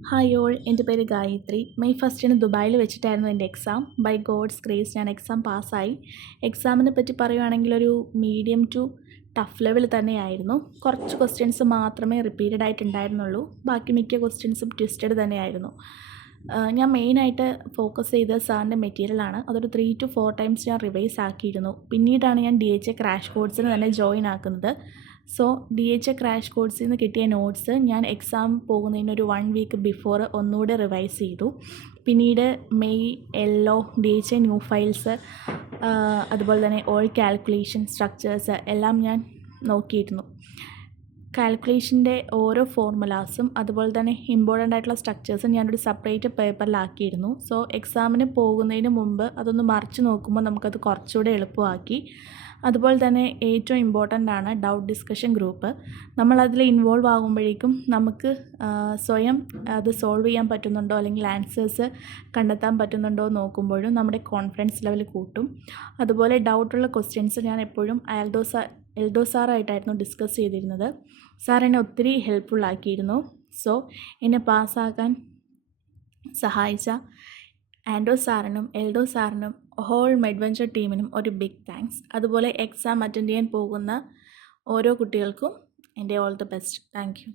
Hi all, എൻ്റെ പേര് Gayathri. May 1 ദുബായിൽ വെച്ചിട്ടായിരുന്നു എൻ്റെ എക്സാം. ബൈ ഗോഡ്സ് ഗ്രേസ് ഞാൻ എക്സാം പാസ്സായി. എക്സാമിനെ പറ്റി പറയുകയാണെങ്കിൽ ഒരു മീഡിയം ടു ടഫ് ലെവൽ തന്നെയായിരുന്നു. കുറച്ച് ക്വസ്റ്റ്യൻസ് മാത്രമേ റിപ്പീറ്റഡ് ആയിട്ടുണ്ടായിരുന്നുള്ളൂ. ബാക്കി മിക്ക ക്വസ്റ്റ്യൻസും ട്വിസ്റ്റഡ് തന്നെയായിരുന്നു. ഞാൻ മെയിനായിട്ട് ഫോക്കസ് ചെയ്ത സാറിൻ്റെ മെറ്റീരിയലാണ്. അതൊരു 3 to 4 ടൈംസ് ഞാൻ റിവൈസ് ആക്കിയിരുന്നു. പിന്നീടാണ് ഞാൻ DHA ക്രാഷ് കോഴ്സിന് തന്നെ ജോയിൻ ആക്കുന്നത്. സോ DHA ക്രാഷ് കോഴ്സിൽ നിന്ന് കിട്ടിയ നോട്ട്സ് ഞാൻ എക്സാം പോകുന്നതിനൊരു 1 വീക്ക് ബിഫോർ ഒന്നുകൂടെ റിവൈസ് ചെയ്തു. പിന്നീട് May yellow DHA new files, അതുപോലെ തന്നെ ഓൾ കാൽക്കുലേഷൻ സ്ട്രക്ചേഴ്സ് എല്ലാം ഞാൻ നോക്കിയിരുന്നു. കാൽക്കുലേഷൻ്റെ ഓരോ ഫോർമുലാസും അതുപോലെ തന്നെ ഇമ്പോർട്ടൻ്റ് ആയിട്ടുള്ള സ്ട്രക്ചേഴ്സും ഞാനൊരു സെപ്പറേറ്റ് പേപ്പറിലാക്കിയിരുന്നു. സോ എക്സാമിന് പോകുന്നതിന് മുമ്പ് അതൊന്ന് മറിച്ച് നോക്കുമ്പോൾ നമുക്കത് കുറച്ചുകൂടെ എളുപ്പമാക്കി. അതുപോലെ തന്നെ ഏറ്റവും ഇമ്പോർട്ടൻ്റ് ആണ് ഡൗട്ട് ഡിസ്കഷൻ ഗ്രൂപ്പ്. നമ്മളതിൽ ഇൻവോൾവ് ആകുമ്പോഴേക്കും നമുക്ക് സ്വയം അത് സോൾവ് ചെയ്യാൻ പറ്റുന്നുണ്ടോ അല്ലെങ്കിൽ ആൻസേഴ്സ് കണ്ടെത്താൻ പറ്റുന്നുണ്ടോ നോക്കുമ്പോഴും നമ്മുടെ കോൺഫിഡൻസ് ലെവൽ കൂട്ടും. അതുപോലെ ഡൗട്ടുള്ള ക്വസ്റ്റ്യൻസ് ഞാൻ എപ്പോഴും എൽദോ സാറായിട്ടായിരുന്നു ഡിസ്കസ് ചെയ്തിരുന്നത്. സാർ എന്നെ ഒത്തിരി ഹെൽപ്ഫുള്ളാക്കിയിരുന്നു. സോ എന്നെ പാസ്സാക്കാൻ സഹായിച്ച ആൻഡോ സാറിനും എൽദോ സാറിനും ഹോൾ മെഡ്വെഞ്ചർ ടീമിനും ഒരു ബിഗ് താങ്ക്സ്. അതുപോലെ എക്സാം അറ്റൻഡ് ചെയ്യാൻ പോകുന്ന ഓരോ കുട്ടികൾക്കും എൻ്റെ all the best. Thank you.